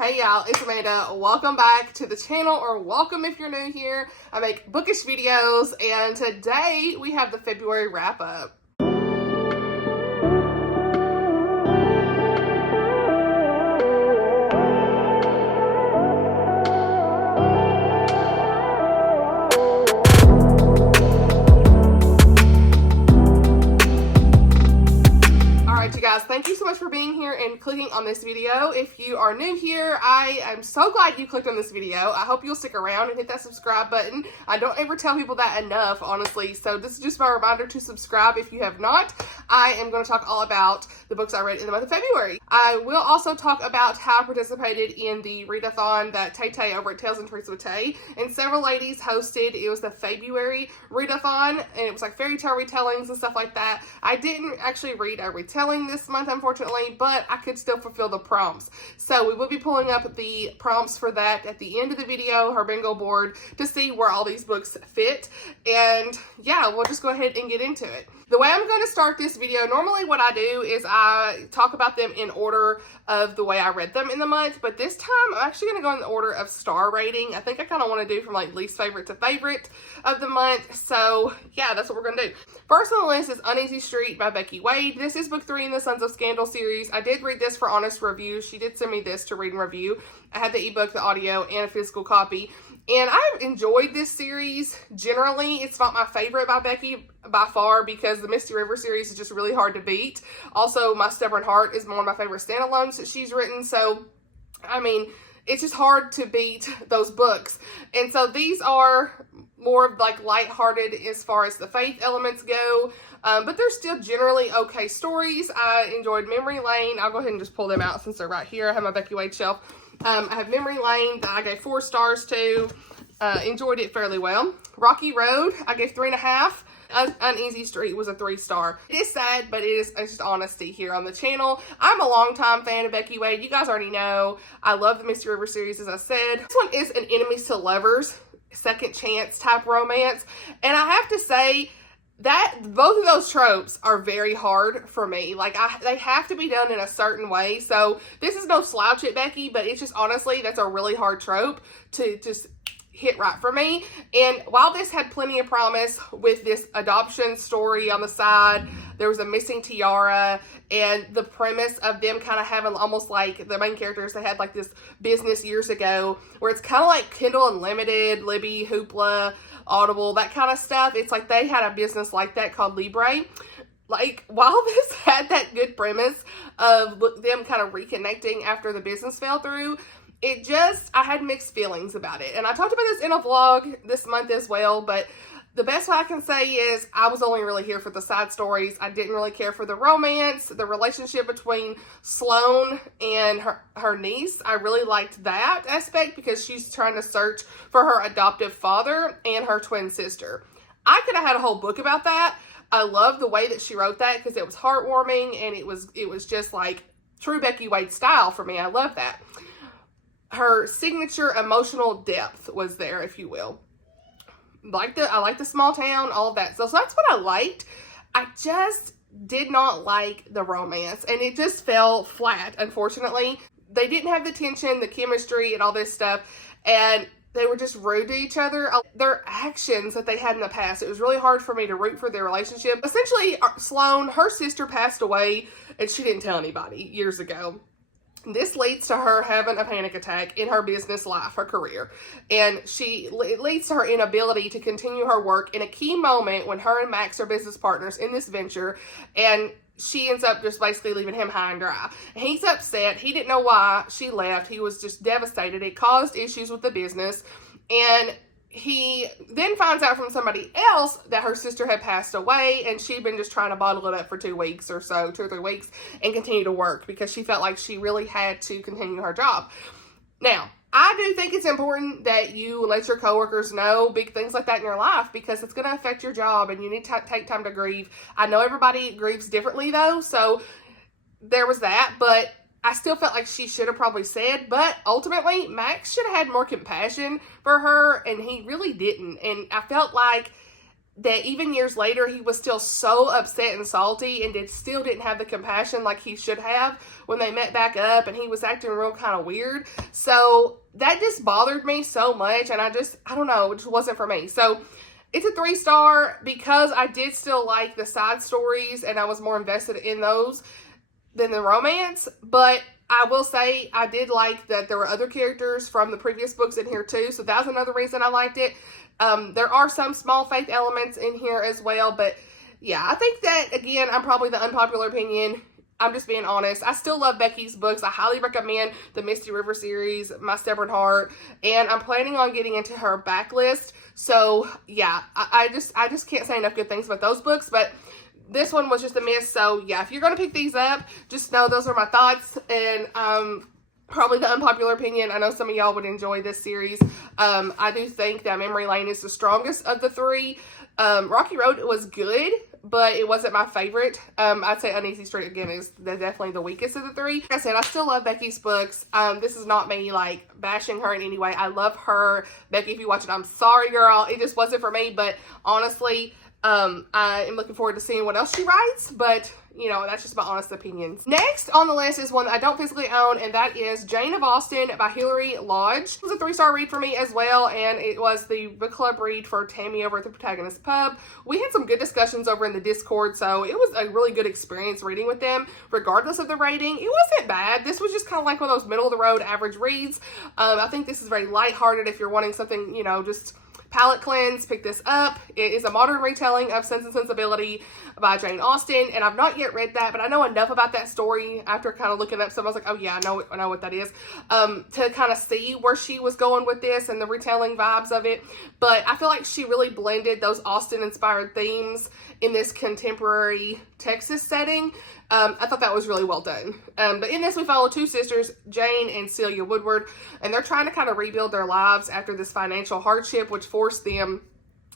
Hey y'all, it's Amanda. Welcome back to the channel, or welcome if you're new here. I make bookish videos, and today we have the February wrap-up. Guys, thank you so much for being here and clicking on this video. If you are new here, I am so glad you clicked on this video. I hope you'll stick around and hit that subscribe button. I don't ever tell people that enough, honestly, so this is just my reminder to subscribe if you have not. I am going to talk all about the books I read in the month of February. I will also talk about how I participated in the readathon that Tay over at Tales and Treats with Tay and several ladies hosted. It was the Faebruary readathon, and it was like fairy tale retellings and stuff like that. I didn't actually read a retelling this month, unfortunately, but I could still fulfill the prompts. So we will be pulling up the prompts for that at the end of the video, her bingo board, to see where all these books fit. And yeah, we'll just go ahead and get into it. The way I'm going to start this video, normally what I do is I talk about them in order of the way I read them in the month, but this time I'm actually going to go in the order of star rating. I think I kind of want to do from like least favorite to favorite of the month. So yeah, that's what we're going to do. First on the list is Uneasy Street by Becky Wade. This is book 3 in the Sons of Scandal series. I did read this for honest review. She did send me this to read and review. I had the ebook, the audio, and a physical copy. And I've enjoyed this series. Generally, it's not my favorite by Becky by far because the Misty River series is just really hard to beat. Also, My Stubborn Heart is one of my favorite standalones that she's written. So, I mean, it's just hard to beat those books. And so these are more of like lighthearted as far as the faith elements go. But they're still generally okay stories. I enjoyed Memory Lane. I'll go ahead and just pull them out since they're right here. I have my Becky Wade shelf. I have Memory Lane that I gave 4 stars to. Enjoyed it fairly well. Rocky Road, I gave 3.5. Uneasy Street was a 3-star. It is sad, but it's just honesty here on the channel. I'm a longtime fan of Becky Wade. You guys already know. I love the Misty River series, as I said. This one is an enemies to lovers, second chance type romance. And I have to say that both of those tropes are very hard for me. Like, they have to be done in a certain way. So this is no slouch at Becky, but it's just honestly, that's a really hard trope to just hit right for me. And while this had plenty of promise with this adoption story on the side, there was a missing tiara, and the premise of them kind of having almost like the main characters, they had like this business years ago where it's kind of like Kindle Unlimited, Libby, Hoopla, Audible, that kind of stuff. It's like they had a business like that called Libre. Like, while this had that good premise of them kind of reconnecting after the business fell through, I had mixed feelings about it. And I talked about this in a vlog this month as well, but the best way I can say is I was only really here for the side stories. I didn't really care for the romance, the relationship between Sloane and her niece. I really liked that aspect because she's trying to search for her adoptive father and her twin sister. I could have had a whole book about that. I love the way that she wrote that because it was heartwarming and it was just like true Becky Wade style for me. I love that. Her signature emotional depth was there, if you will. I like the small town, all of that. So that's what I liked. I just did not like the romance, and it just fell flat, unfortunately. They didn't have the tension, the chemistry, and all this stuff, and they were just rude to each other. Their actions that they had in the past, it was really hard for me to root for their relationship. Essentially, Sloane, her sister passed away, and she didn't tell anybody years ago. This leads to her having a panic attack in her business life, her career. And it leads to her inability to continue her work in a key moment when her and Max are business partners in this venture. And she ends up just basically leaving him high and dry. He's upset. He didn't know why she left. He was just devastated. It caused issues with the business. And he then finds out from somebody else that her sister had passed away, and she'd been just trying to bottle it up for 2 weeks or so, 2 or 3 weeks, and continue to work because she felt like she really had to continue her job. Now, I do think it's important that you let your coworkers know big things like that in your life because it's going to affect your job and you need to take time to grieve. I know everybody grieves differently though, so there was that, but I still felt like she should have probably said, but ultimately, Max should have had more compassion for her, and he really didn't. And I felt like that even years later, he was still so upset and salty and still didn't have the compassion like he should have when they met back up, and he was acting real kind of weird. So that just bothered me so much, and I don't know, it just wasn't for me. So it's a 3-star because I did still like the side stories and I was more invested in those than the romance. But I will say I did like that there were other characters from the previous books in here too, so that was another reason I liked it. There are some small faith elements in here as well, but yeah, I think that, again, I'm probably the unpopular opinion. I'm just being honest. I still love Becky's books. I highly recommend the Misty River series, My Stubborn Heart, and I'm planning on getting into her backlist. So yeah, I just can't say enough good things about those books, but this one was just a miss. So yeah, if you're going to pick these up, just know those are my thoughts, and probably the unpopular opinion. I know some of y'all would enjoy this series. I do think that Memory Lane is the strongest of the 3. Rocky Road was good, but it wasn't my favorite. I'd say Uneasy Street, again, is definitely the weakest of the 3. Like I said, I still love Becky's books. This is not me, like, bashing her in any way. I love her. Becky, if you watch it, I'm sorry, girl. It just wasn't for me, but honestly, I am looking forward to seeing what else she writes, but you know, that's just my honest opinions. Next on the list is one that I don't physically own, and that is Jane of Austen by Hilary Lodge. It was a 3-star read for me as well, and it was the book club read for Tammy over at the Protagonist Pub. We had some good discussions over in the Discord, so it was a really good experience reading with them, regardless of the rating. It wasn't bad. This was just kind of like one of those middle-of-the-road average reads. I think this is very lighthearted if you're wanting something, you know, just palate cleanse. Pick this up. It is a modern retelling of Sense and Sensibility by Jane Austen, and I've not yet read that, but I know enough about that story after kind of looking up some. I was like, oh yeah, I know what that is, to kind of see where she was going with this and the retelling vibes of it. But I feel like she really blended those Austen-inspired themes in this contemporary Texas setting. I thought that was really well done. But in this, we follow 2 sisters, Jane and Celia Woodward, and they're trying to kind of rebuild their lives after this financial hardship, which forced them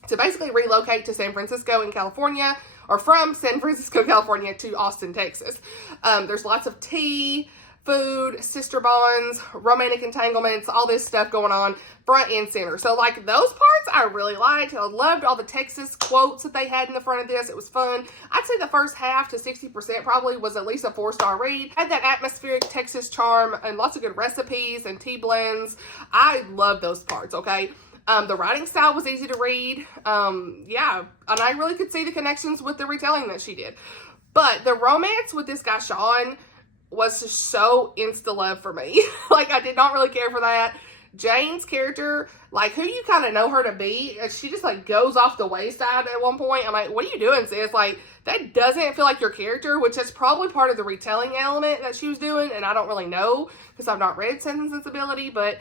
to basically relocate to San Francisco in California, or from San Francisco, California to Austin, Texas. There's lots of tea, food, sister bonds, romantic entanglements, all this stuff going on front and center. So like those parts I really liked. I loved all the Texas quotes that they had in the front of this. It was fun. I'd say the first half to 60% probably was at least a 4-star read. Had that atmospheric Texas charm and lots of good recipes and tea blends. I love those parts, okay? The writing style was easy to read. Yeah, and I really could see the connections with the retelling that she did. But the romance with this guy, Sean, was just so insta-love for me. Like, I did not really care for that. Jane's character, like, who you kind of know her to be, she just, like, goes off the wayside at one point. I'm like, what are you doing, sis? Like, that doesn't feel like your character, which is probably part of the retelling element that she was doing, and I don't really know, because I've not read Sense and Sensibility, but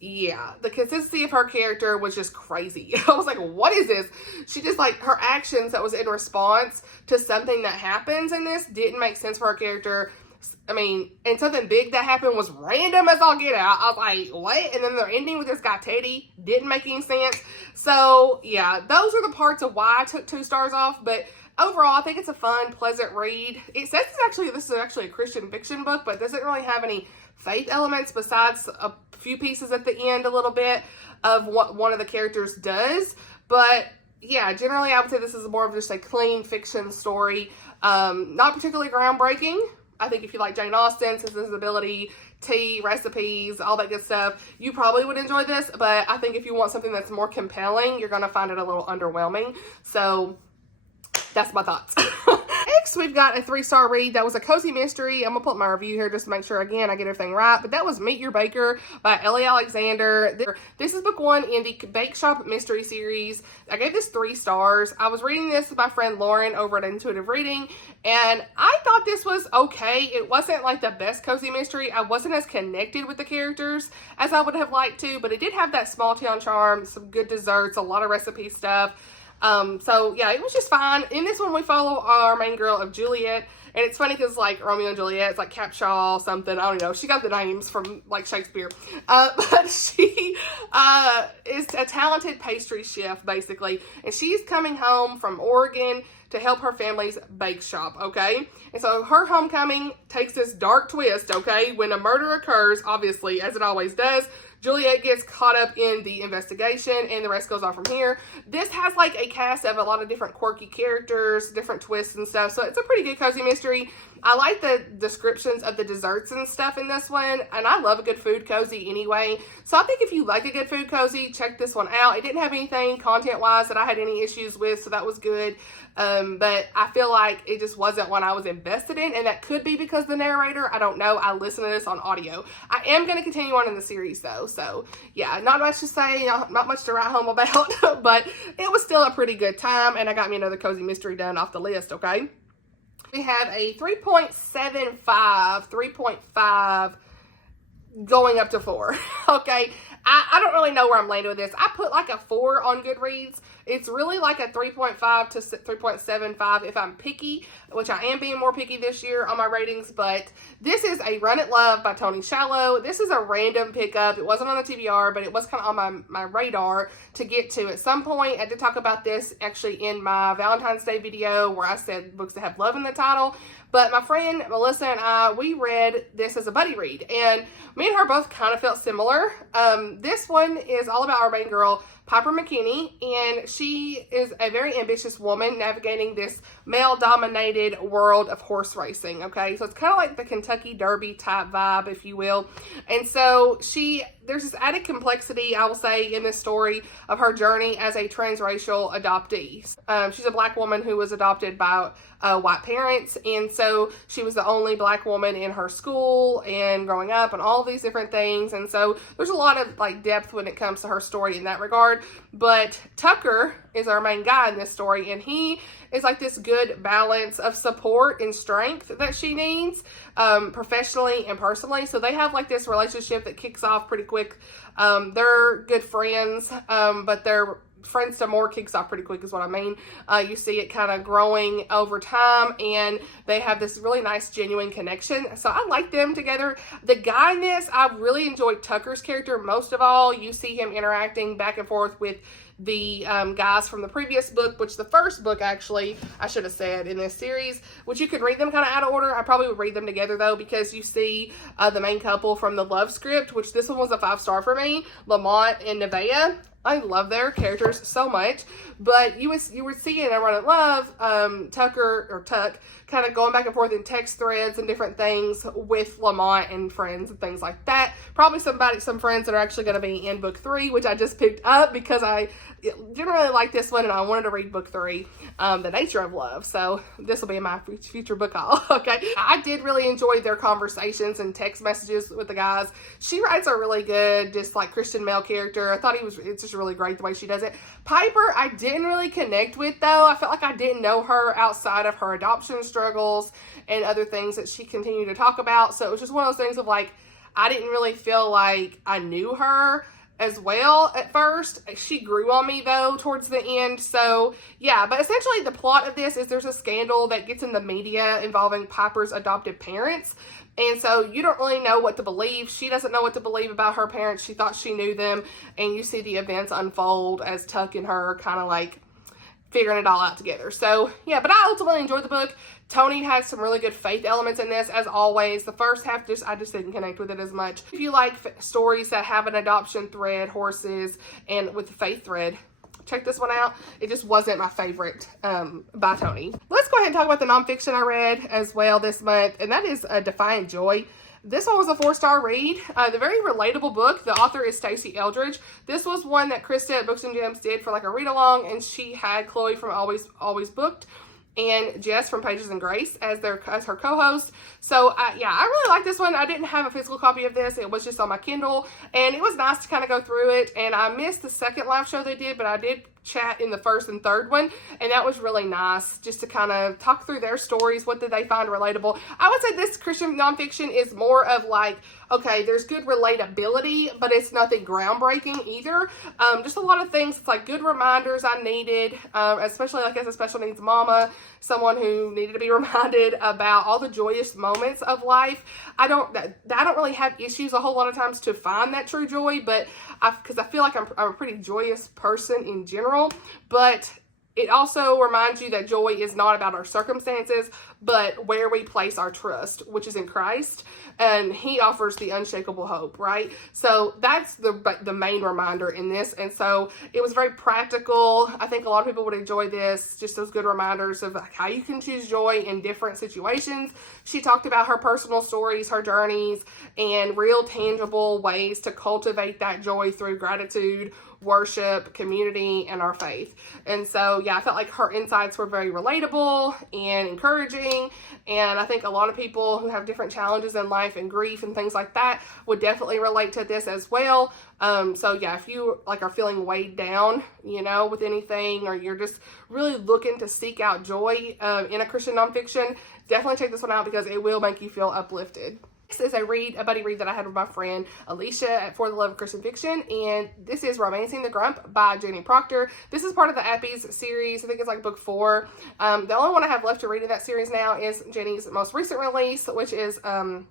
yeah, the consistency of her character was just crazy. I was like, what is this? She just, like, her actions that was in response to something that happens in this didn't make sense for her character. I mean, and something big that happened was random as all get out. I was like, what? And then their ending with this guy, Teddy, didn't make any sense. So, yeah, those are the parts of why I took 2 stars off. But overall, I think it's a fun, pleasant this is actually a Christian fiction book, but doesn't really have any faith elements besides a few pieces at the end a little bit of what one of the characters does. But yeah, generally I would say this is more of just a clean fiction story. Not particularly groundbreaking. I think if you like Jane Austen, Sense and Sensibility, tea, recipes, all that good stuff, you probably would enjoy this. But I think if you want something that's more compelling, you're going to find it a little underwhelming. So that's my thoughts. Next, we've got a 3-star read that was a cozy mystery. I'm going to put my review here just to make sure, again, I get everything right. But that was Meet Your Baker by Ellie Alexander. This is book 1 in the Bake Shop mystery series. I gave this 3 stars. I was reading this with my friend Lauren over at Intuitive Reading, and I thought this was okay. It wasn't like the best cozy mystery. I wasn't as connected with the characters as I would have liked to, but it did have that small town charm, some good desserts, a lot of recipe stuff. So yeah, it was just fine. In this one, we follow our main girl of Juliet, and it's funny because like Romeo and Juliet, it's like Capshaw something, I don't know. She got the names from like Shakespeare. But she is a talented pastry chef basically, and she's coming home from Oregon to help her family's bake shop, okay? And so her homecoming takes this dark twist, okay? When a murder occurs, obviously, as it always does, Juliet gets caught up in the investigation, and the rest goes on from here. This has like a cast of a lot of different quirky characters, different twists and stuff, so it's a pretty good cozy mystery. I like the descriptions of the desserts and stuff in this one, and I love a good food cozy anyway. So I think if you like a good food cozy, check this one out. It didn't have anything content-wise that I had any issues with, so that was good. But I feel like it just wasn't one I was invested in, and that could be because the narrator, I don't know. I listened to this on audio. I am going to continue on in the series, though. So, yeah, not much to say, not much to write home about, but it was still a pretty good time, and I got me another cozy mystery done off the list, okay? We have a 3.75, 3.5 going up to 4, okay? I don't really know where I'm landing with this. I put like a 4 on Goodreads. It's really like a 3.5 to 3.75 if I'm picky, which I am being more picky this year on my ratings, but this is a Run It Love by Toni Shiloh. This is a random pickup. It wasn't on the TBR, but it was kind of on my radar to get to at some point. I did talk about this actually in my Valentine's Day video where I said books that have love in the title. But my friend Melissa and I, we read this as a buddy read, and me and her both kind of felt similar. This one is all about our main girl, Piper McKinney, and she is a very ambitious woman navigating this male-dominated world of horse racing, okay? So it's kind of like the Kentucky Derby type vibe, if you will. And so there's this added complexity, I will say, in this story of her journey as a transracial adoptee. She's a black woman who was adopted by white parents, and so she was the only black woman in her school and growing up and all these different things. And so there's a lot of like depth when it comes to her story in that regard. But Tucker is our main guy in this story, and he is like this good balance of support and strength that she needs professionally and personally. So they have like this relationship that kicks off pretty quick. They're good friends, but they're friends to more, kicks off pretty quick is what I mean. You see it kind of growing over time, and they have this really nice genuine connection. So I like them together. The guy in this, I really enjoyed Tucker's character most of all. You see him interacting back and forth with the guys from the previous book, which the first book actually, I should have said, in this series, which you could read them kind of out of order. I probably would read them together though, because you see the main couple from the love script, which this one was a 5-star for me, Lamont and Nevaeh. I love their characters so much, but you would see in a Run It Love, Tuck kind of going back and forth in text threads and different things with Lamont and friends and things like that. Probably some friends that are actually going to be in book 3, which I just picked up because I didn't really like this one and I wanted to read book 3, The Nature of Love. So this will be in my future book haul. Okay. I did really enjoy their conversations and text messages with the guys. She writes a really good, just like Christian male character. I thought it's just really great the way she does it. Piper, I didn't really connect with though. I felt like I didn't know her outside of her adoption struggles and other things that she continued to talk about. So it was just one of those things of like, I didn't really feel like I knew her as well at first. She grew on me though towards the end. So yeah, but essentially the plot of this is there's a scandal that gets in the media involving Piper's adoptive parents. And so you don't really know what to believe. She doesn't know what to believe about her parents. She thought she knew them. And you see the events unfold as Tuck and her kind of like figuring it all out together. So yeah, but I ultimately enjoyed the book. Toni has some really good faith elements in this, as always. The first half, I just didn't connect with it as much. If you like stories that have an adoption thread, horses, and with the faith thread, check this one out. It just wasn't my favorite by Toni. Let's go ahead and talk about the nonfiction I read as well this month, and that is Defiant Joy. This one was a 4-star read. The very relatable book. The author is Stasi Eldredge. This was one that Krista at Books and Gems did for like a read along, and she had Chloe from Always Booked and Jess from Pages and Grace as her co-host. So yeah, I really like this one. I didn't have a physical copy of this. It was just on my Kindle, and it was nice to kind of go through it. And I missed the second live show they did, but I did chat in the first and third one, and that was really nice just to kind of talk through their stories. What did they find relatable? I would say this Christian nonfiction is more of like, okay, there's good relatability, but it's nothing groundbreaking either. Just a lot of things. It's like good reminders I needed, especially like as a special needs mama, someone who needed to be reminded about all the joyous moments of life. I don't really have issues a whole lot of times to find that true joy, but because I feel like I'm a pretty joyous person in general, but It also reminds you that joy is not about our circumstances, but where we place our trust, which is in Christ. And he offers the unshakable hope, right? So that's the main reminder in this. And so it was very practical. I think a lot of people would enjoy this, just those good reminders of like how you can choose joy in different situations. She talked about her personal stories, her journeys, and real tangible ways to cultivate that joy through gratitude, worship, community, and our faith. And so, yeah, I felt like her insights were very relatable and encouraging. And I think a lot of people who have different challenges in life and grief and things like that would definitely relate to this as well. So yeah, if you like are feeling weighed down, you know, with anything, or you're just really looking to seek out joy in a Christian nonfiction, definitely check this one out because it will make you feel uplifted. This is a buddy read that I had with my friend Alicia at For the Love of Christian Fiction, and this is Romancing the Grump by Jenny Proctor. This is part of the Appies series. I think it's like book 4. The only one I have left to read in that series now is Jenny's most recent release, which is something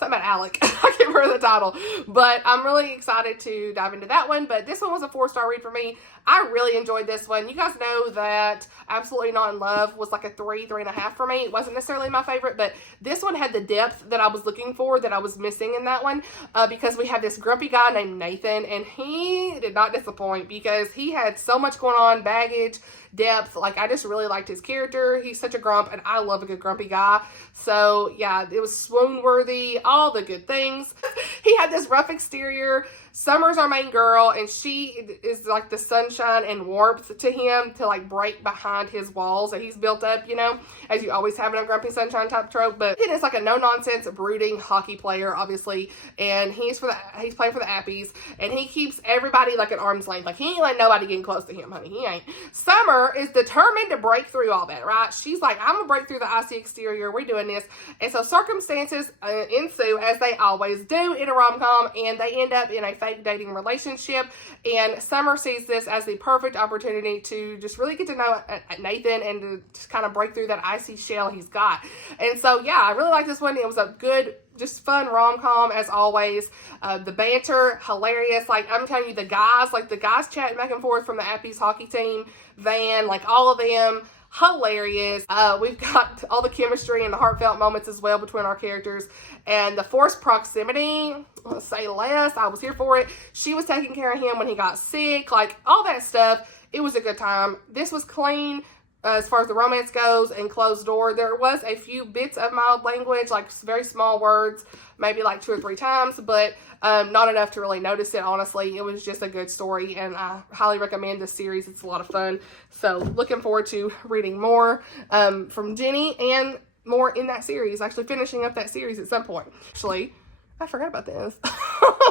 about Alec. I can't remember the title, but I'm really excited to dive into that one. But this one was a 4-star read for me. I really enjoyed this one. You guys know that Absolutely Not in Love was like a 3.5 for me. It wasn't necessarily my favorite, but this one had the depth that I was looking for, that I was missing in that one, because we have this grumpy guy named Nathan, and he did not disappoint because he had so much going on, baggage, depth. Like, I just really liked his character. He's such a grump, and I love a good grumpy guy. So yeah, it was swoon worthy, all the good things. He had this rough exterior. Summer's our main girl, and she is like the sunshine and warmth to him to like break behind his walls that he's built up, you know, as you always have in a grumpy sunshine type trope. But it is like a no-nonsense, brooding hockey player, obviously, and he's playing for the Appies, and he keeps everybody like at arm's length. Like, he ain't letting nobody getting close to him, honey. He ain't. Summer is determined to break through all that, right? She's like, I'm gonna break through the icy exterior. We're doing this. And so circumstances ensue, as they always do in a rom-com, and they end up in a fake dating relationship. And Summer sees this as the perfect opportunity to just really get to know Nathan and to just kind of break through that icy shell he's got. And so, yeah, I really like this one. It was a good, just fun rom-com as always. The banter, hilarious. Like, I'm telling you, the guys chatting back and forth from the Appies hockey team, Van, like all of them, hilarious. We've got all the chemistry and the heartfelt moments as well between our characters, and the forced proximity, let's say less, I was here for it. She was taking care of him when he got sick, like all that stuff. It was a good time. This was clean as far as the romance goes and closed door. There was a few bits of mild language, like very small words, maybe like 2 or 3 times, but not enough to really notice it, honestly. It was just a good story, and I highly recommend this series. It's a lot of fun. So looking forward to reading more from Jenny and more in that series, actually finishing up that series at some point. Actually, I forgot about this.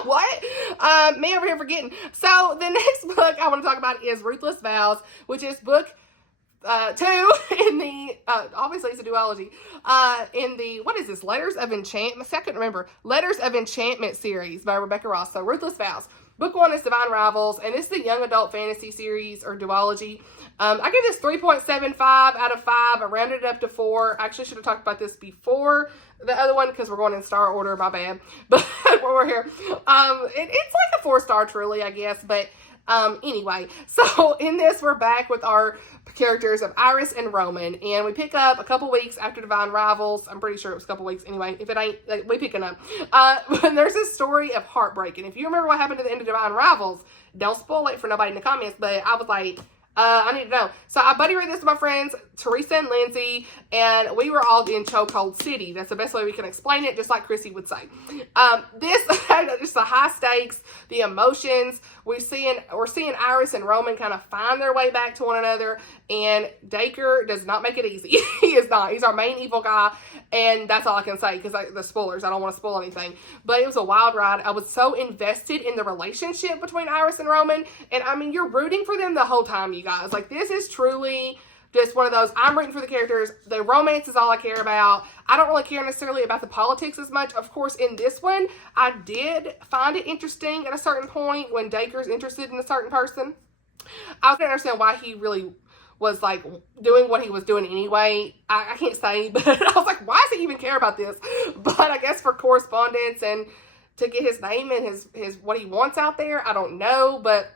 What? Me over here forgetting. So the next book I want to talk about is Ruthless Vows, which is book 2 in the, obviously it's a duology, in the, what is this, Letters of Enchantment? I couldn't remember. Letters of Enchantment series by Rebecca Ross. So Ruthless Vows. Book 1 is Divine Rivals, and it's the young adult fantasy series or duology. I gave this 3.75 out of 5. I rounded it up to 4. I actually should have talked about this before the other one because we're going in star order, my bad. But we're here. It's like a 4-star truly, I guess, but anyway, so in this, we're back with our characters of Iris and Roman, and we pick up a couple weeks after Divine Rivals. I'm pretty sure it was a couple weeks anyway. If it ain't, we picking up. And there's this story of heartbreak, and if you remember what happened at the end of Divine Rivals, don't spoil it for nobody in the comments, but I was like, I need to know. So I buddy read this to my friends, Teresa and Lindsay, and we were all in Chokehold City. That's the best way we can explain it, just like Chrissy would say. This, just the high stakes, the emotions. We're seeing Iris and Roman kind of find their way back to one another, and Dacre does not make it easy. He is not. He's our main evil guy, and that's all I can say because the spoilers. I don't want to spoil anything. But it was a wild ride. I was so invested in the relationship between Iris and Roman, and I mean, you're rooting for them the whole time, you guys. Like, this is truly just one of those, I'm rooting for the characters. The romance is all I care about. I don't really care necessarily about the politics as much. Of course, in this one, I did find it interesting at a certain point when Dacre's interested in a certain person. I don't understand why he really was like doing what he was doing anyway. I can't say, but I was like, why does he even care about this? But I guess for correspondence and to get his name and his what he wants out there, I don't know. But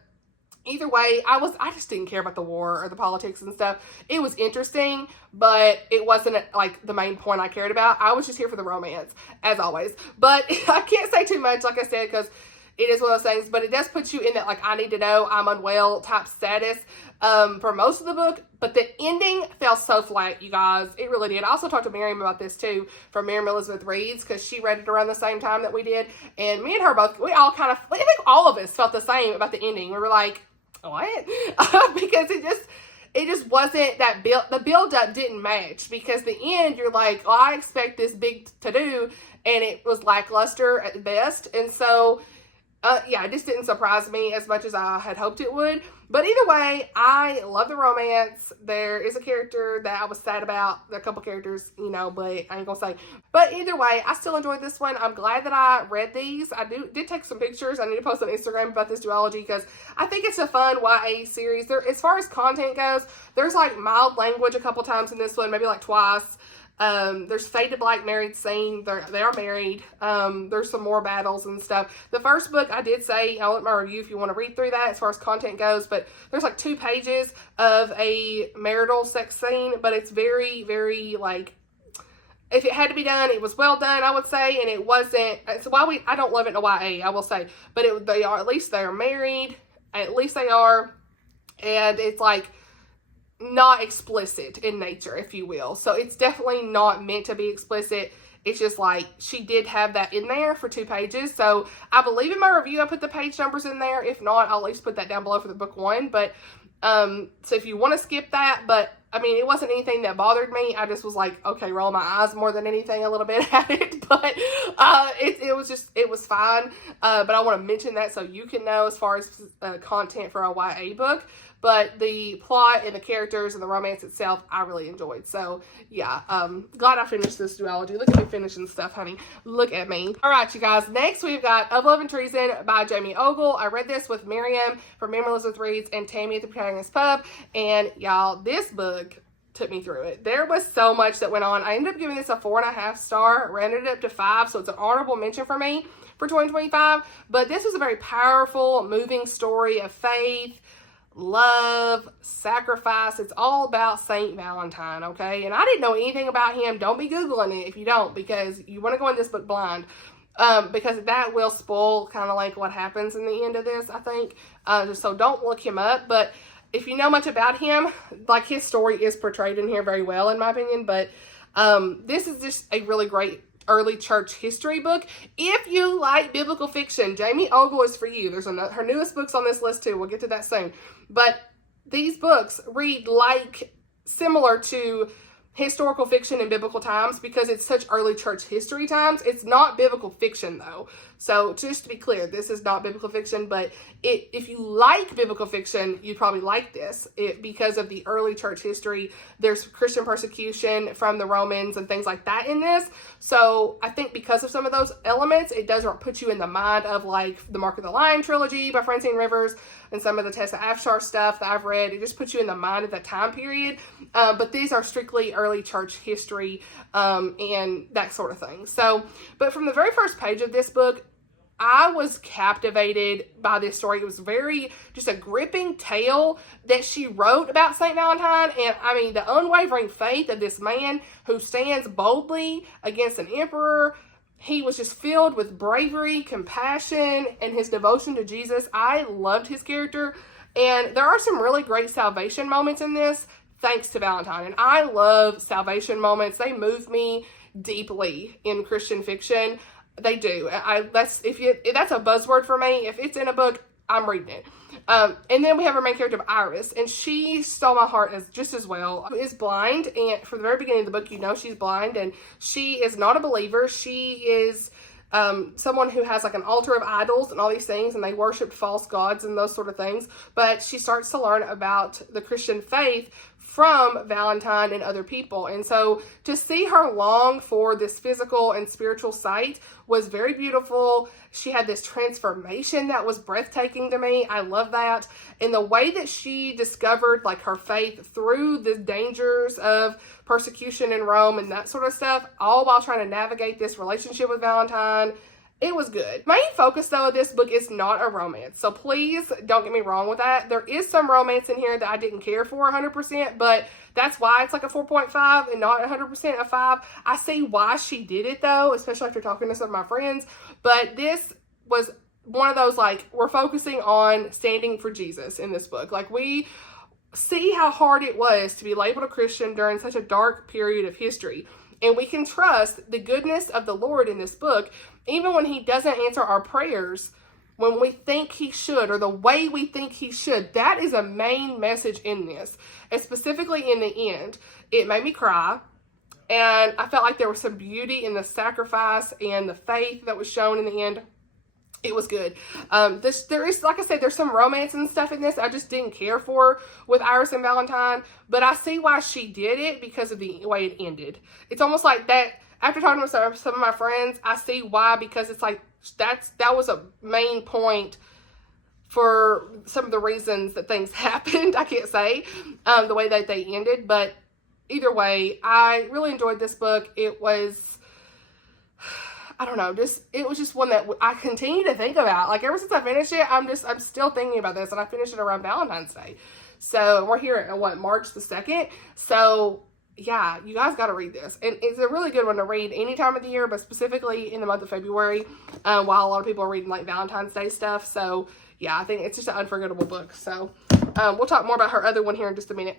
either way, I just didn't care about the war or the politics and stuff. It was interesting, but it wasn't like the main point I cared about. I was just here for the romance, as always. But I can't say too much, like I said, because it is one of those things, but it does put you in that, like, I need to know, I'm unwell type status for most of the book. But the ending fell so flat, you guys. It really did. I also talked to Miriam about this, too, from Miriam Elizabeth Reads, because she read it around the same time that we did. And me and her both, we all kind of, I think all of us felt the same about the ending. We were like, what? Because it just wasn't that the build-up didn't match, because the end, you're like, well, I expect this big to-do, and it was lackluster at best. And so, yeah, it just didn't surprise me as much as I had hoped it would. But either way, I love the romance. There is a character that I was sad about. There are a couple characters, you know, but I ain't gonna say. But either way, I still enjoyed this one. I'm glad that I read these. I did take some pictures. I need to post on Instagram about this duology, because I think it's a fun YA series. As far as content goes, there's like mild language a couple times in this one, maybe like twice. There's fade to black married scene. They are married. There's some more battles and stuff. The first book, I did say, I'll let my review if you want to read through that as far as content goes, but there's like 2 pages of a marital sex scene, but it's very, very, like, if it had to be done, it was well done, I would say, and it wasn't, so I don't love it in a YA, I will say, but at least they are married, at least they are, and it's like, not explicit in nature, if you will. So it's definitely not meant to be explicit. It's just like, she did have that in there for 2 pages. So I believe in my review I put the page numbers in there. If not, I'll at least put that down below for the book 1. But so if you want to skip that, but I mean, it wasn't anything that bothered me. I just was like, okay, roll my eyes more than anything a little bit at it. But it was fine. But I want to mention that so you can know as far as content for a YA book. But the plot and the characters and the romance itself, I really enjoyed. So, yeah, glad I finished this duology. Look at me finishing stuff, honey. Look at me. All right, you guys. Next, we've got Of Love and Treason by Jamie Ogle. I read this with Miriam from Miriam Elizabeth Reads and Tammy at the Protagonist Pub. And, y'all, this book took me through it. There was so much that went on. I ended up giving this a 4.5 star. Rounded it up to 5, so it's an honorable mention for me for 2025. But this was a very powerful, moving story of faith, love, sacrifice. It's all about Saint Valentine, okay? And I didn't know anything about him. Don't be Googling it if you don't, because you want to go in this book blind. Because that will spoil kind of like what happens in the end of this, I think. So don't look him up. But if you know much about him, like, his story is portrayed in here very well, in my opinion. But this is just a really great early church history book. If you like biblical fiction, Jamie Ogle is for you. There's her newest books on this list too. We'll get to that soon. But these books read like similar to historical fiction in biblical times, because it's such early church history times. It's not biblical fiction, though. So just to be clear, this is not biblical fiction, but if you like biblical fiction, you'd probably like this because of the early church history. There's Christian persecution from the Romans and things like that in this. So I think because of some of those elements, it doesn't put you in the mind of like the Mark of the Lion trilogy by Francine Rivers and some of the Tessa Afshar stuff that I've read. It just puts you in the mind of that time period. But these are strictly early church history and that sort of thing. So, but from the very first page of this book, I was captivated by this story. It was just a gripping tale that she wrote about St. Valentine. And I mean, the unwavering faith of this man who stands boldly against an emperor. He was just filled with bravery, compassion, and his devotion to Jesus. I loved his character. And there are some really great salvation moments in this, thanks to Valentine. And I love salvation moments. They move me deeply in Christian fiction. They do. That's a buzzword for me. If it's in a book, I'm reading it. And then we have our main character of Iris, and she stole my heart just as well. Is blind, and from the very beginning of the book, you know she's blind, and she is not a believer. She is someone who has like an altar of idols and all these things, and they worship false gods and those sort of things. But she starts to learn about the Christian faith from Valentine and other people. And so to see her long for this physical and spiritual sight was very beautiful. She had this transformation that was breathtaking to me. I love that. And the way that she discovered like her faith through the dangers of persecution in Rome and that sort of stuff, all while trying to navigate this relationship with Valentine. It was good. Main focus, though, of this book is not a romance. So please don't get me wrong with that. There is some romance in here that I didn't care for 100%, but that's why it's like a 4.5 and not 100% a 5. I see why she did it, though, especially after talking to some of my friends. But this was one of those, like, we're focusing on standing for Jesus in this book. Like, we see how hard it was to be labeled a Christian during such a dark period of history. And we can trust the goodness of the Lord in this book, even when he doesn't answer our prayers when we think he should, or the way we think he should. That is a main message in this. And specifically in the end, it made me cry. And I felt like there was some beauty in the sacrifice and the faith that was shown in the end. It was good. There is, like I said, there's some romance and stuff in this I just didn't care for with Iris and Valentine, but I see why she did it because of the way it ended. It's almost like that, after talking to some of my friends, I see why, because it's like, that was a main point for some of the reasons that things happened. I can't say the way that they ended, but either way, I really enjoyed this book. It was, I don't know, it was just one that I continue to think about. Like, ever since I finished it, I'm still thinking about this, and I finished it around Valentine's Day. So we're here at, what, March the 2nd? So yeah, you guys got to read this. And it's a really good one to read any time of the year, but specifically in the month of February, while a lot of people are reading, like, Valentine's Day stuff. So yeah, I think it's just an unforgettable book. So we'll talk more about her other one here in just a minute.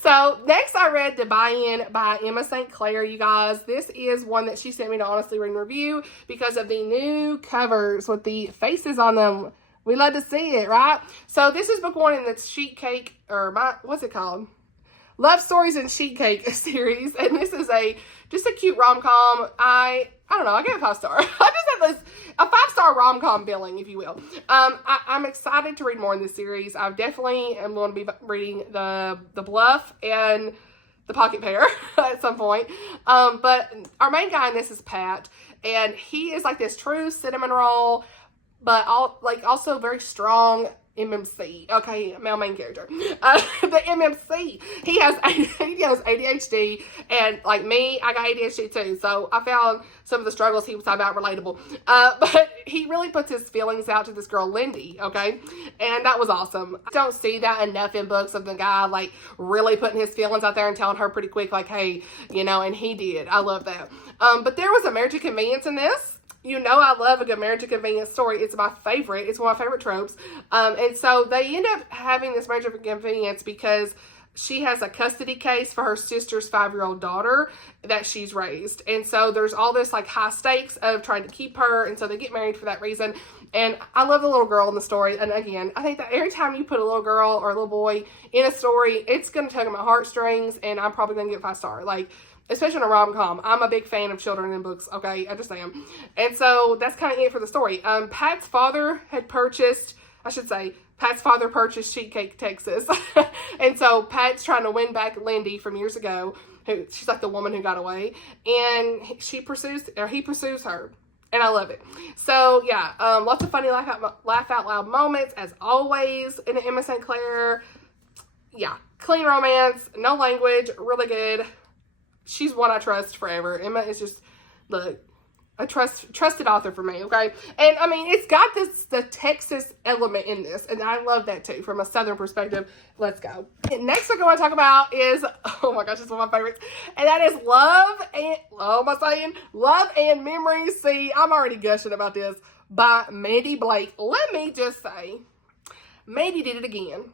So next I read Defiant by Emma St. Clair, you guys. This is one that she sent me to honestly read and review because of the new covers with the faces on them. We love to see it, right? So this is book 1 in the Sheet Cake, or what's it called? Love Stories and Sheet Cake series. And this is just a cute rom-com. I don't know, I gave it 5 stars. I just have a 5-star rom-com billing, if you will. I'm excited to read more in this series. I definitely am going to be reading the Bluff and the Pocket Pair at some point. But our main guy in this is Pat, and he is like this true cinnamon roll, but also very strong MMC. Okay, male main character. The MMC. He has ADHD, and like me, I got ADHD too. So I found some of the struggles he was talking about relatable. But he really puts his feelings out to this girl, Lindy. Okay, and that was awesome. I don't see that enough in books of the guy like really putting his feelings out there and telling her pretty quick, like, hey, and he did. I love that. But there was a marriage of convenience in this. You know I love a good marriage of convenience story. It's my favorite. It's one of my favorite tropes. And so they end up having this marriage of convenience because she has a custody case for her sister's 5-year-old daughter that she's raised. And so there's all this like high stakes of trying to keep her. And so they get married for that reason. And I love the little girl in the story. And again, I think that every time you put a little girl or a little boy in a story, it's going to tug at my heartstrings. And I'm probably going to get 5 stars. Like, especially in a rom-com. I'm a big fan of children in books, okay? I just am. And so that's kind of it for the story. Pat's father purchased Sheet Cake, Texas. And so Pat's trying to win back Lindy from years ago. She's like the woman who got away. And he pursues her. And I love it. So yeah, lots of funny laugh out loud moments as always in Emma St. Clair. Yeah, clean romance, no language, really good. She's one I trust forever. Emma is just, look, a trusted author for me, okay? And, I mean, it's got the Texas element in this, and I love that, too, from a Southern perspective. Let's go. And next book I want to talk about is, oh, my gosh, it's one of my favorites, and that is Love and Memories. See, I'm already gushing about this, by Mandi Blake. Let me just say, Mandi did it again.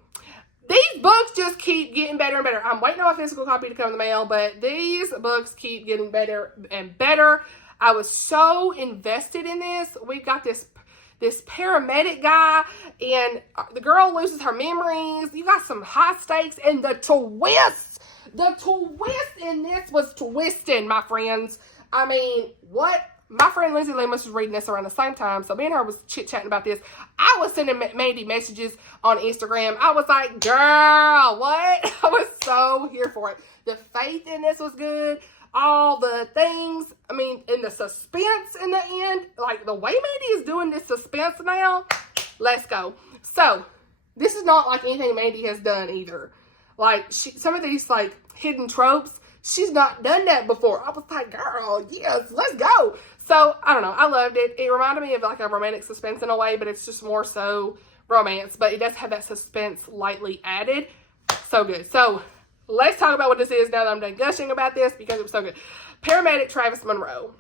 These books just keep getting better and better. I'm waiting on a physical copy to come in the mail, but these books keep getting better and better. I was so invested in this. We've got this paramedic guy, and the girl loses her memories. You got some high stakes, and the twist in this was twisting, my friends. I mean, what? My friend Lindsay Loomis was reading this around the same time, so me and her was chit-chatting about this. I was sending Mandi messages on Instagram. I was like, girl, what? I was so here for it. The faith in this was good. All the things, I mean, and the suspense in the end, like the way Mandi is doing this suspense now, let's go. So, this is not like anything Mandi has done either. Like, some of these, like, hidden tropes, she's not done that before. I was like, girl, yes, let's go. So, I don't know. I loved it. It reminded me of like a romantic suspense in a way, but it's just more so romance. But it does have that suspense lightly added. So good. So, let's talk about what this is now that I'm done gushing about this because it was so good. Paramedic Travis Monroe.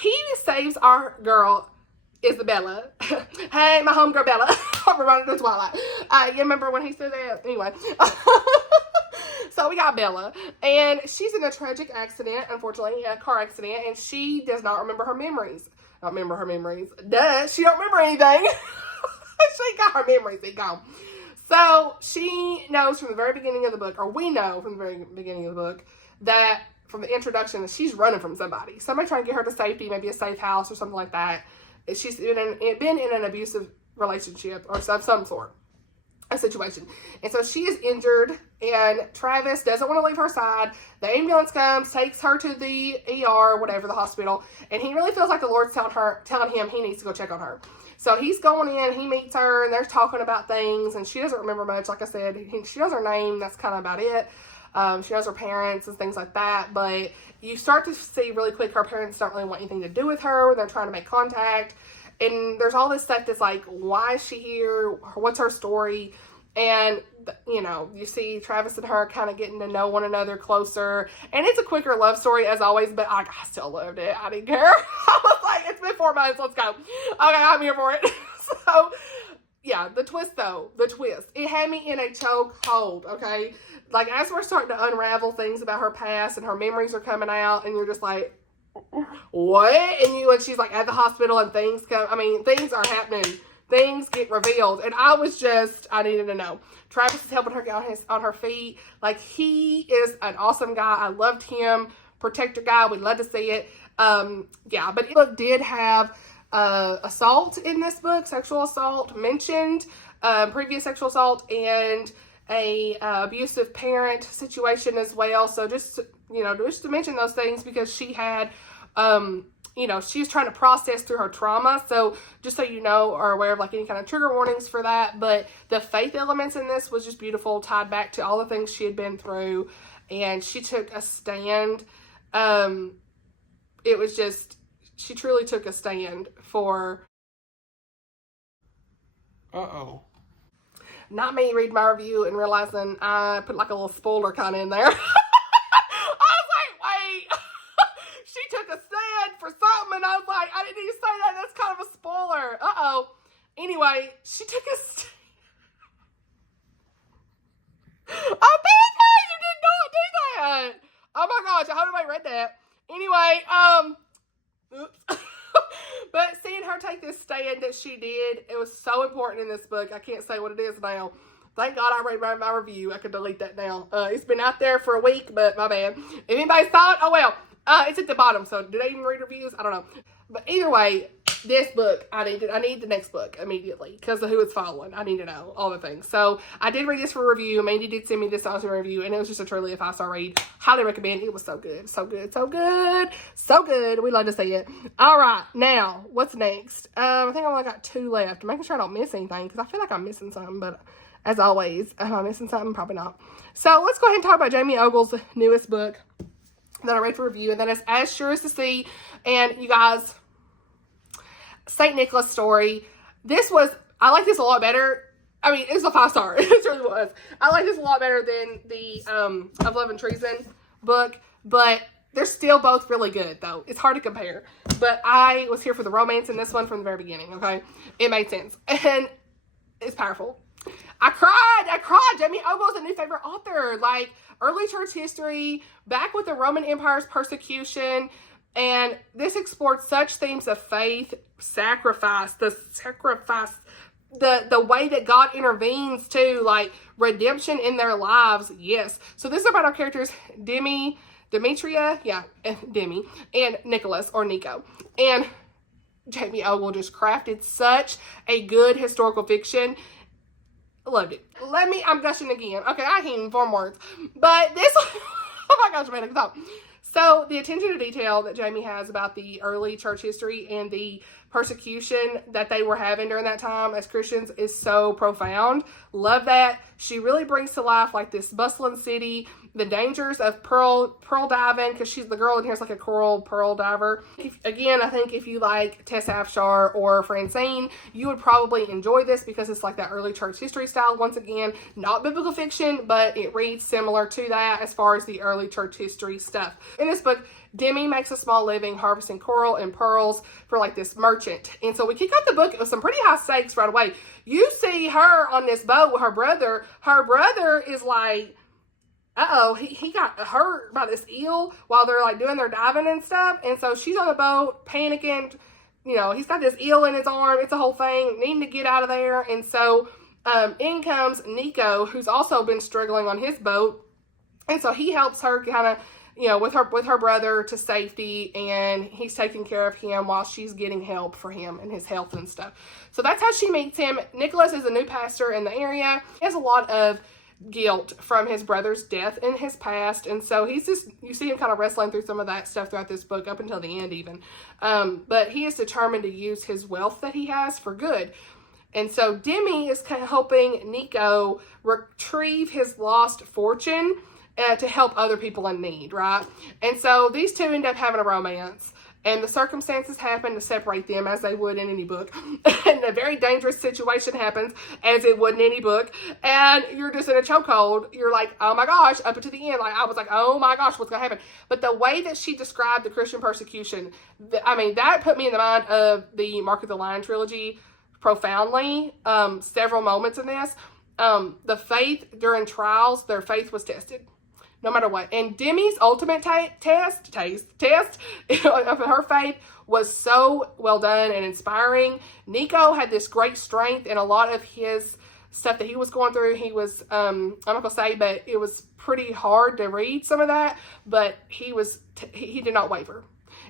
He saves our girl, Isabella. Hey, my homegirl Bella. Reminded of Twilight. You remember when he said that? Anyway. So we got Bella, and she's in a tragic accident, unfortunately, a car accident, and she does not remember her memories. Not remember her memories. Duh, she don't remember anything. She got her memories, they gone. So she knows from the very beginning of the book, or we know from the very beginning of the book, that from the introduction, that she's running from somebody. Somebody trying to get her to safety, maybe a safe house or something like that. She's been in an abusive relationship or some sort. A situation. And so she is injured, and Travis doesn't want to leave her side. The ambulance comes, takes her to the ER, whatever, the hospital, and he really feels like the Lord's telling him he needs to go check on her. So he's going in, he meets her, and they're talking about things, and she doesn't remember much. Like I said, she knows her name, that's kind of about it. She knows her parents and things like that, but you start to see really quick her parents don't really want anything to do with her. They're trying to make contact. And there's all this stuff that's like, why is she here? What's her story? And, you know, you see Travis and her kind of getting to know one another closer. And it's a quicker love story, as always, but I still loved it. I didn't care. I was like, it's been 4 months. Let's go. Okay, I'm here for it. So, yeah, the twist, though. The twist. It had me in a chokehold, okay? Like, as we're starting to unravel things about her past and her memories are coming out, and you're just like, what? And she's like at the hospital and things come, I mean, things are happening. Things get revealed. And I needed to know. Travis is helping her get on her feet. Like, he is an awesome guy. I loved him. Protector guy. We'd love to see it. Yeah, but the book did have assault in this book, sexual assault mentioned, previous sexual assault, and a abusive parent situation as well. So just to mention those things, because she had, she was trying to process through her trauma. So just so you know, are aware of like any kind of trigger warnings for that. But the faith elements in this was just beautiful, tied back to all the things she had been through. And she took a stand. She truly took a stand for, not me reading my review and realizing I put like a little spoiler kind of in there. She took a stand for something, and I was like, I didn't need to say that. That's kind of a spoiler. Anyway, she took a stand. Oh, Becky, you did not do that. Oh my gosh, I hope nobody read that. Anyway, oops. But seeing her take this stand that she did, it was so important in this book. I can't say what it is now. Thank God I read my review. I could delete that now. It's been out there for a week, but my bad. If anybody saw it, oh well. It's at the bottom, so do they even read reviews? I don't know. But either way, this book, I need the next book immediately because of who it's following. I need to know all the things. So I did read this for review. Mandi did send me this awesome review, and it was just a truly a 5-star read. Highly recommend. It was so good. So good. So good. So good. We love to see it. All right. Now, what's next? I think I only got 2 left. I'm making sure I don't miss anything because I feel like I'm missing something, but as always, am I missing something? Probably not. So let's go ahead and talk about Jamie Ogle's newest book that I read for review, and that is As Sure as the Sea. And you guys, St. Nicholas story. I like this a lot better. I mean, it was a 5-star. It really was. I like this a lot better than the of Love and Treason book, but they're still both really good, though. It's hard to compare. But I was here for the romance in this one from the very beginning, okay? It made sense. And it's powerful. I cried. Jamie Ogle is a new favorite author. Like, early church history, back with the Roman Empire's persecution, and this explored such themes of faith, sacrifice, the way that God intervenes too, like redemption in their lives. Yes. So this is about our characters, Demetria, Demi, and Nicholas, or Nico. And Jamie Ogle just crafted such a good historical fiction. Loved it. I'm gushing again. Okay, I can't even form words. But this, oh my gosh, man. So the attention to detail that Jamie has about the early church history and the persecution that they were having during that time as Christians is so profound. Love that. She really brings to life like this bustling city, the dangers of pearl diving, because she's the girl in here is like a coral pearl diver. Again, I think if you like Tess Afshar or Francine, you would probably enjoy this because it's like that early church history style. Once again, not biblical fiction, but it reads similar to that as far as the early church history stuff. In this book, Demi makes a small living harvesting coral and pearls for like this merchant. And so we kick off the book with some pretty high stakes right away. You see her on this boat with her brother. Her brother is like, uh-oh, he got hurt by this eel while they're like doing their diving and stuff. And so she's on the boat panicking. You know, he's got this eel in his arm. It's a whole thing, needing to get out of there. And so in comes Nico, who's also been struggling on his boat. And so he helps her kind of, you know, with her brother to safety, and he's taking care of him while she's getting help for him and his health and stuff. So that's how she meets him. Nicholas is a new pastor in the area. He has a lot of guilt from his brother's death in his past, and so he's just, you see him kind of wrestling through some of that stuff throughout this book up until the end even. But he is determined to use his wealth that he has for good. And so Demi is kind of helping Nico retrieve his lost fortune to help other people in need, right? And so these two end up having a romance, and the circumstances happen to separate them as they would in any book. And a very dangerous situation happens as it would in any book, and you're just in a chokehold. You're like, oh my gosh, up until the end. Like, I was like, oh my gosh, what's gonna happen? But the way that she described the Christian persecution, I mean, that put me in the mind of the Mark of the Lion trilogy profoundly. Several moments in this. The faith during trials, their faith was tested. No matter what. And Demi's ultimate test of her faith was so well done and inspiring. Nico had this great strength, and a lot of his stuff that he was going through, he was, I'm not going to say, but it was pretty hard to read some of that, but he did not waver.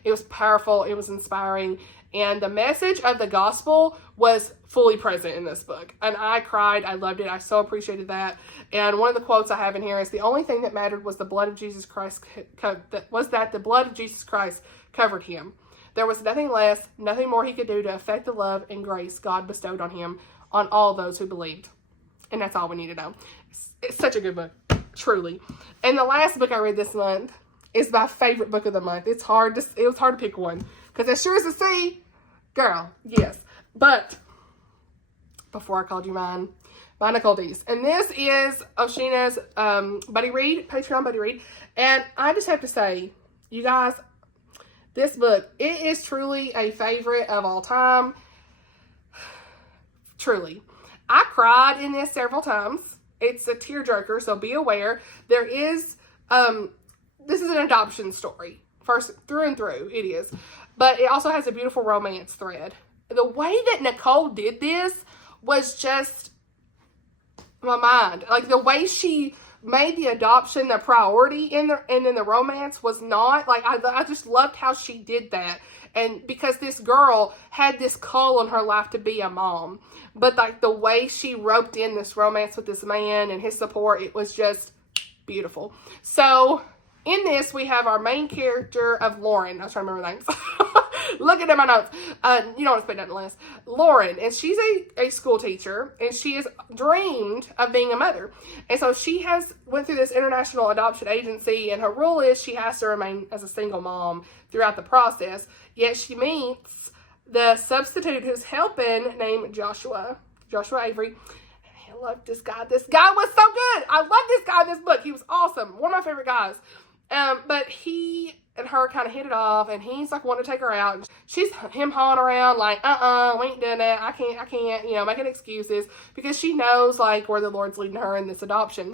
It was powerful. It was inspiring. And the message of the gospel was fully present in this book. And I cried. I loved it. I so appreciated that. And one of the quotes I have in here is, the only thing that mattered was the blood of Jesus Christ, the blood of Jesus Christ covered him. There was nothing less, nothing more he could do to affect the love and grace God bestowed on him, on all those who believed. And that's all we need to know. It's such a good book, truly. And the last book I read this month is my favorite book of the month. It was hard to pick one, because as sure as the sea, girl, yes. But before I called you mine, by Nicole Deese. And this is Oshina's buddy read, Patreon buddy read. And I just have to say, you guys, this book, it is truly a favorite of all time. Truly. I cried in this several times. It's a tearjerker, so be aware. There is, this is an adoption story. First, through and through, it is. But it also has a beautiful romance thread. The way that Nicole did this was just my mind. Like, the way she made the adoption the priority and then the romance was not. Like, I just loved how she did that. And because this girl had this call on her life to be a mom. But, like, the way she roped in this romance with this man and his support, it was just beautiful. So, in this, we have our main character of Lauren. I was trying to remember names. Looking at my notes. You don't want to spend nothing less. Lauren. And she's a school teacher. And she has dreamed of being a mother. And so she went through this international adoption agency. And her rule is she has to remain as a single mom throughout the process. Yet she meets the substitute who's helping, named Joshua Avery. I love this guy. This guy was so good. I love this guy in this book. He was awesome. One of my favorite guys. But he and her kind of hit it off, and he's like wanting to take her out. And she's him hawing around like, we ain't doing that. I can't, making excuses because she knows like where the Lord's leading her in this adoption.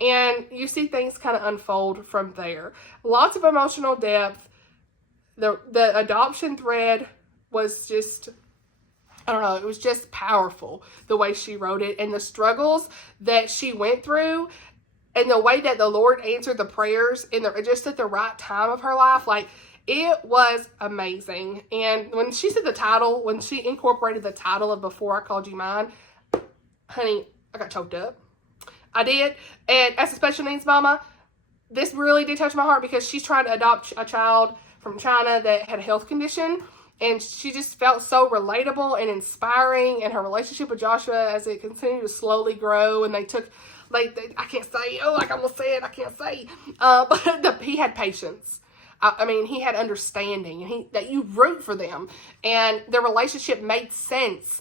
And you see things kind of unfold from there. Lots of emotional depth. The adoption thread was just, I don't know, it was just powerful the way she wrote it, and the struggles that she went through. And the way that the Lord answered the prayers just at the right time of her life, like, it was amazing. And when she said the title, when she incorporated the title of Before I Called You Mine, honey, I got choked up. I did. And as a special needs mama, this really did touch my heart because she's trying to adopt a child from China that had a health condition. And she just felt so relatable and inspiring, and her relationship with Joshua as it continued to slowly grow, and they took, like, I can't say, oh, like I'm gonna say it, I can't say, but he had patience. I mean, he had understanding, and that you root for them, and their relationship made sense.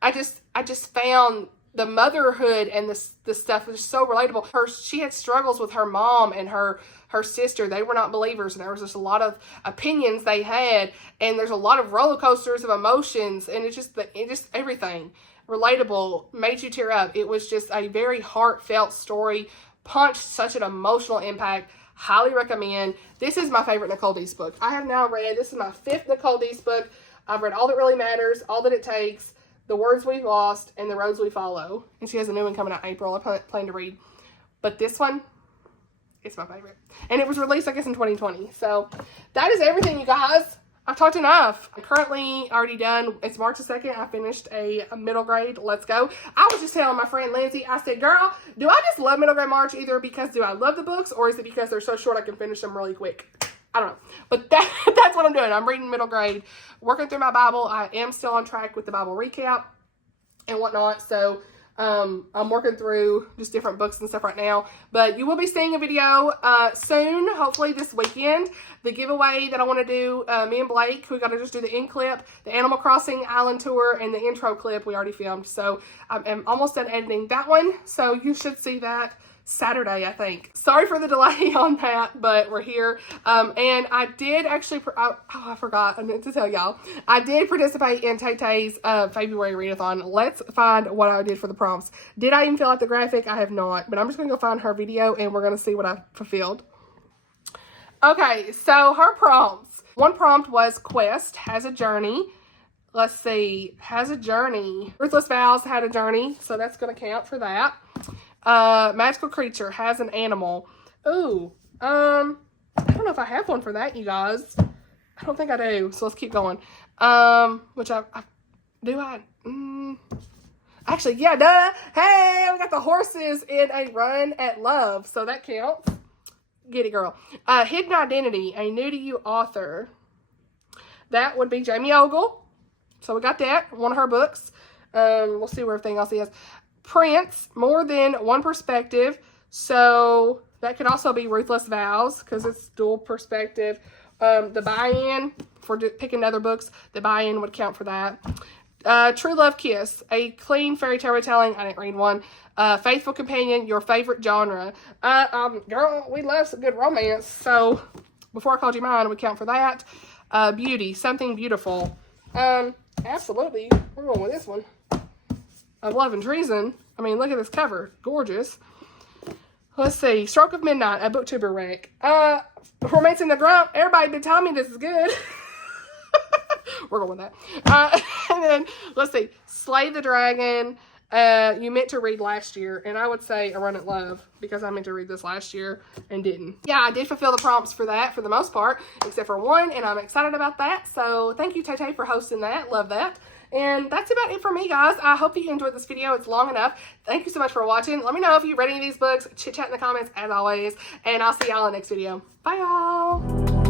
I just found the motherhood and the stuff was so relatable. She had struggles with her mom and her sister. They were not believers, and there was just a lot of opinions they had, and there's a lot of roller coasters of emotions, and it's just everything relatable, made you tear up. It was just a very heartfelt story, punched such an emotional impact. Highly recommend. This is my favorite Nicole Deese book. I have now read, this is my 5th Nicole Deese book. I've read All That Really Matters, All That It Takes, The Words We've Lost, and The Roads We Follow. And she has a new one coming out in April I plan to read. But this one, it's my favorite. And it was released, I guess, in 2020. So that is everything, you guys. I've talked enough. I'm currently already done. It's March the 2nd. I finished a middle grade. Let's go. I was just telling my friend Lindsay, I said, girl, do I just love middle grade March either because do I love the books, or is it because they're so short I can finish them really quick? I don't know. But that's what I'm doing. I'm reading middle grade, working through my Bible. I am still on track with the Bible recap and whatnot. So I'm working through just different books and stuff right now, but you will be seeing a video soon, hopefully this weekend. The giveaway that I want to do, me and Blake, we got to just do the end clip, the Animal Crossing Island Tour, and the intro clip we already filmed. So I'm almost done editing that one, so you should see that Saturday, I think. Sorry for the delay on that, but we're here. And I did actually, I forgot, I meant to tell y'all, I did participate in Tay-Tay's Faebruary readathon. Let's find what I did for the prompts. Did I even fill out the graphic? I have not, but I'm just going to go find her video and we're going to see what I fulfilled. Okay, so her prompts. One prompt was Quest has a journey. Let's see, has a journey. Ruthless Vows had a journey, so that's going to count for that. Magical creature has an animal. Ooh, I don't know if I have one for that, you guys. I don't think I do, so let's keep going. Which actually, yeah, duh. Hey, we got the horses in a run at love, so that counts. Get it, girl. Hidden Identity, a new to you author. That would be Jamie Ogle. So we got that, one of her books. We'll see where everything else is. Prince, more than one perspective, so that could also be Ruthless Vows because it's dual perspective. The buy-in for picking other books, the buy-in would count for that. True Love Kiss, a clean fairy tale retelling. I didn't read one. Faithful Companion, your favorite genre. Girl, we love some good romance, so Before I Called You Mine would count for that. Beauty, something beautiful. Absolutely, we're going with this one. Of Love and Treason. I mean, look at this cover. Gorgeous. Let's see. Stroke of Midnight, a BookTuber rec. Romance in the Grump. Everybody been telling me this is good. We're going with that. And then, let's see. Slay the Dragon. You meant to read last year. And I would say A Run at Love. Because I meant to read this last year and didn't. Yeah, I did fulfill the prompts for that for the most part. Except for one. And I'm excited about that. So, thank you, Tay-Tay, for hosting that. Love that. And that's about it for me, guys. I hope you enjoyed this video. It's long enough. Thank you so much for watching. Let me know if you read any of these books. Chit chat in the comments, as always. And I'll see y'all in the next video. Bye, y'all.